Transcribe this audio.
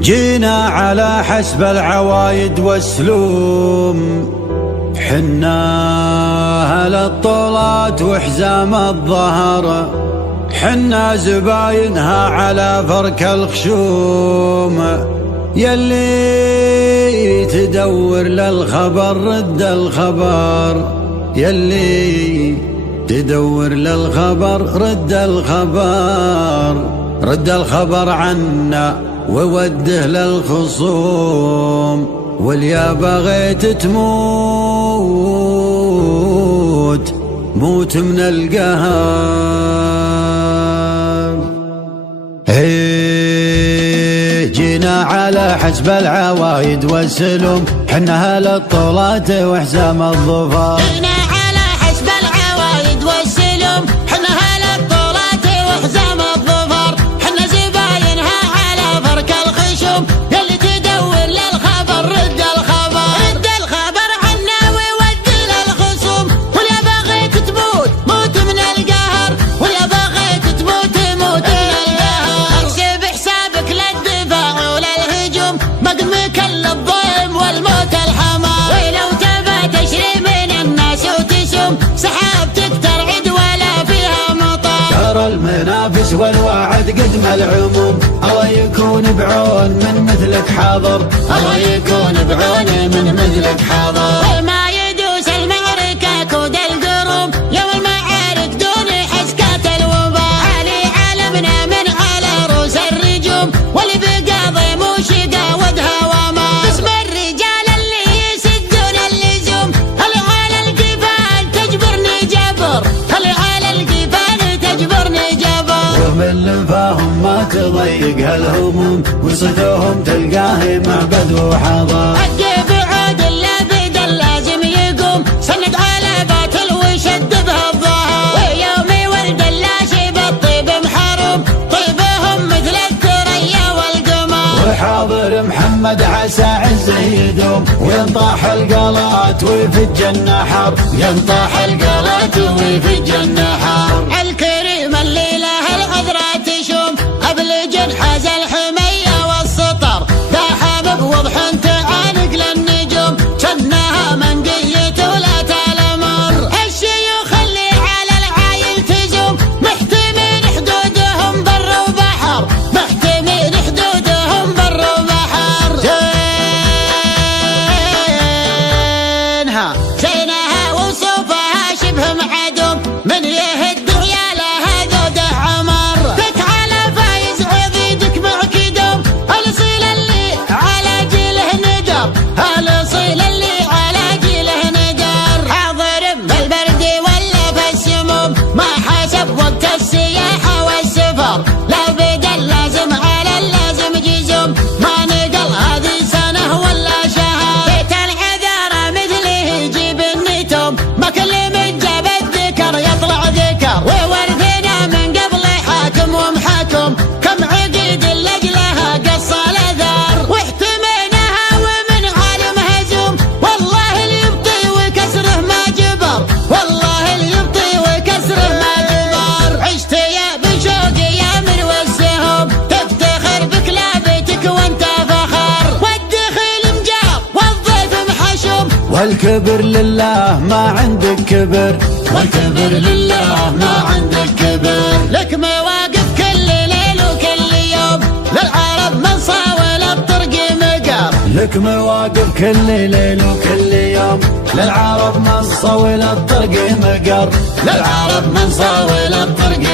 جينا على حسب العوايد والسلوم، حنا أهل الطولات وحزام الظهر، حنا زباينها على فرك الخشوم. يلي تدور للخبر رد الخبر، يلي تدور للخبر رد الخبر، رد الخبر عنا ووده للخصوم. واليا بغيت تموت موت من القهر. جينا على حسب العوايد والسلوم، حنا أهل الطولات وحزام الظفر. جينا على حسب العوايد والسلوم، حنا أهل الطولات وحزام الظفر، حنا زباينها على فرك الخشوم. يلي تدور للخبر رد الخبر، رد الخبر عنا وودي للخصوم. واليا بغيت تموت موت من القهر، واليا بغيت تموت موت من القهر. احسب حسابك للدفاع وللهجوم، مقدمك للضيم والموت الحمار. ولو تبى تشري من الناس وتسوم، سحابتك ترعد ولا فيها مطر. ترى المنافس والوعد قدم العموم، الله يكون بعون من مثلك حاضر، الله يكون بعون من مثلك حاضر. وما يدوس المعركة كود القروم، يوم المعارك دون حسكات الوباء. علي علمنا من على رؤوس الرجوم، واللي بقى ضيم وشقا ودها وما. اسم الرجال اللي يسدون اللزوم، اللي على القفال تجبرني جبر، اللي على القفال تجبرني جبر. ومن لفاهم ما تضيق هالهموم، وصدوهم تلقاه معبد وحضر. حقي بعود اللابد اللازم يقوم، سند على باطل وشد بها الظهر. ويومي ولد اللاشي بالطيب محروم، طيبهم مثل الثريا والقمر. وحاضر محمد عسى عزه يدوم، وينطاح القلات ويفج النحر، ينطاح القلات ويفج النحر. الكريم اللي له العذرة تشوم، أبلج حاز الحمية والسطر. ذا حبب وضح تعانق للنجوم، جنها منقية ولا تلمر. الشيوخ اللي على العايل تزوم، محتمين حدودهم بر وبحر، محتمين حدودهم بر وبحر. زينها وصوفها شبه معدوم، من يهد عيالها ذوده عمر. لك على فايز عضيدك معكدوم، الاصيل اللي على جيله ندر، الاصيل اللي على جيله ندر. حاضر بالبرد ولا بالسموم، ما حسب وقت السياحة والسفر. لا بدل لازم على اللازم جزوم، ما نقل هذه سنة ولا شهر. بيت العذارى مثله يجيب النتوم، ما كل من جاب الذكر يطلع ذكر. وورثنا من قبل حاكم ومحكم، كم عقيد لأجلها قص الأثر. واحتميناها ومن عالم هزوم، والله اللي يبطي وكسره ما جبر، والله اللي يبطي وكسره ما جبر. عشت يا بشوق يا من والسهوم، تفتخر بكلابتك وانت فخر. والدخيل مجار والضيف محشوم، والكبر لله ما عندك كبر، والكبر لله ما عندك كبر. لك مواقف كل ليل وكل يوم، للعرب من صاول الطرق مقر. لك مواقف كل ليل وكل يوم، للعرب من صول الطرق مقر، للعرب من صاول الطرق